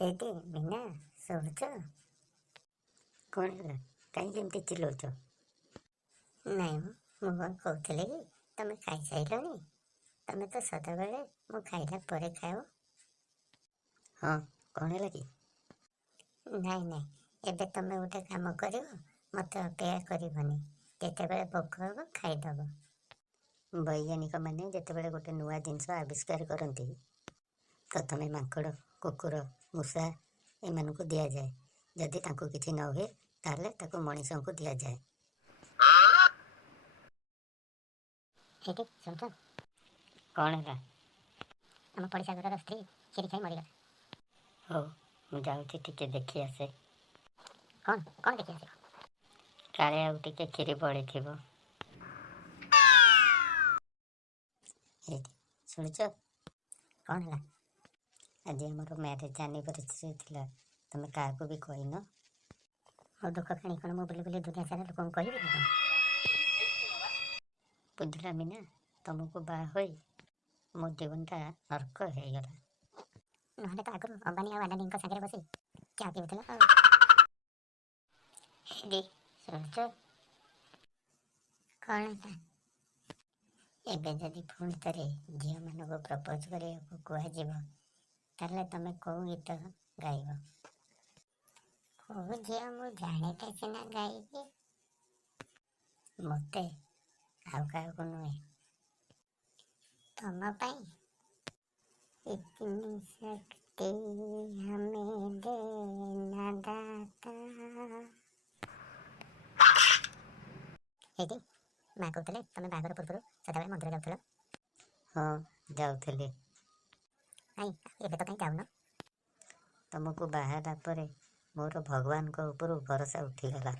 ଏଇଠି ମିନା ଶୁଣୁଛ? କ'ଣ ହେଲା? କାହିଁକି ଏମିତି ଚିଲଉଛ? ନାଇଁ ମୁଁ କ'ଣ କହୁଥିଲି କି ତମେ ଖାଇସାରିଲଣି? ତମେ ତ ସଦାବେଳେ ମୁଁ ଖାଇଲା ପରେ ଖାଅ। ହଁ, କ'ଣ ହେଲା କି? ନାଇଁ ନାଇଁ, ଏବେ ତମେ ଗୋଟେ କାମ କରିବ, ମୋତେ ଅପେକ୍ଷା କରିବନି। ଯେତେବେଳେ ଭୋକ ହେବ ଖାଇଦେବ। ବୈଜ୍ଞାନିକମାନେ ଯେତେବେଳେ ଗୋଟେ ନୂଆ ଜିନିଷ ଆବିଷ୍କାର କରନ୍ତି, ପ୍ରଥମେ ମାଙ୍କଡ଼, କୁକୁର, ମୂଷା ଏମାନଙ୍କୁ ଦିଆଯାଏ। ଯଦି ତାଙ୍କୁ କିଛି ନ ହୁଏ ତାହେଲେ ତାକୁ ମଣିଷଙ୍କୁ ଦିଆଯାଏ। ଏଇଠି ଶୁଣୁଛ? କ'ଣ ହେଲା? ଆମ ପଡ଼ିଶା ଘରର ସ୍ତ୍ରୀ କ୍ଷୀରି ଖାଇ ମରିଗଲା। ହଉ, ମୁଁ ଯାଉଛି ଟିକେ ଦେଖି ଆସେ। କ'ଣ କ'ଣ ଦେଖି ଆସିବ? କାଳେ ଆଉ ଟିକେ କ୍ଷୀରି ବଳିଥିବ। ଏଇଠି ଶୁଣୁଛ? କ'ଣ ହେଲା? ଆଜି ଆମର ମ୍ୟାରେଜ୍ ଆନିଭର୍ସରୀ ଥିଲା। ତମେ କାହାକୁ ବି କହିନ? ମୋ ଦୁଃଖ କାଣି କ'ଣ ମୁଁ ବୁଲି ବୁଲି ଦୁନିଆ ସାରା ଲୋକଙ୍କୁ କହିବି ନା କ'ଣ? ବୁଝିଲା ମିନା, ତମକୁ ବାହା ହୋଇ ମୋ ଜୀବନଟା ନର୍କ ହେଇଗଲା। ନହେଲେ ତ ଆଗରୁ ଅମ୍ବାନୀ ଆଉ ଆଦାନୀଙ୍କ ସାଙ୍ଗରେ ବସି ଚା ପିଉଥିଲା ଆଉ। ଶୁଣୁଛ? କ'ଣ ହେଲା? ଏବେ ଯଦି ପୁଣି ଥରେ ଝିଅମାନଙ୍କୁ ପ୍ରପୋଜ କରିବାକୁ କୁହାଯିବ, ତାହେଲେ ତମେ କେଉଁ ଗୀତ ଗାଇବ? କେଉଁ ଝିଅ ମୁଁ ଜାଣିଲେ ସିନା ଗାଇବି। ମୋତେ, ଆଉ କାହାକୁ ନୁହେଁ। ତମ ପାଇଁ। ଇତନି ଶକ୍ତି ହମେं ଦେନା ଦାତା। ଏଇଠି ମା କହୁଥିଲେ ତମେ ବାହାଘର ପୂର୍ବରୁ ସଦାବେଳେ ମନ୍ଦିର ଯାଉଥିଲ। ହଁ, ଯାଉଥିଲି। ନାଇଁ, ଏବେ ତ କାହିଁ ଯାଉନ? ତମକୁ ବାହା ହେଲା ପରେ ମୋର ଭଗବାନଙ୍କ ଉପରୁ ଭରସା ଉଠିଗଲା।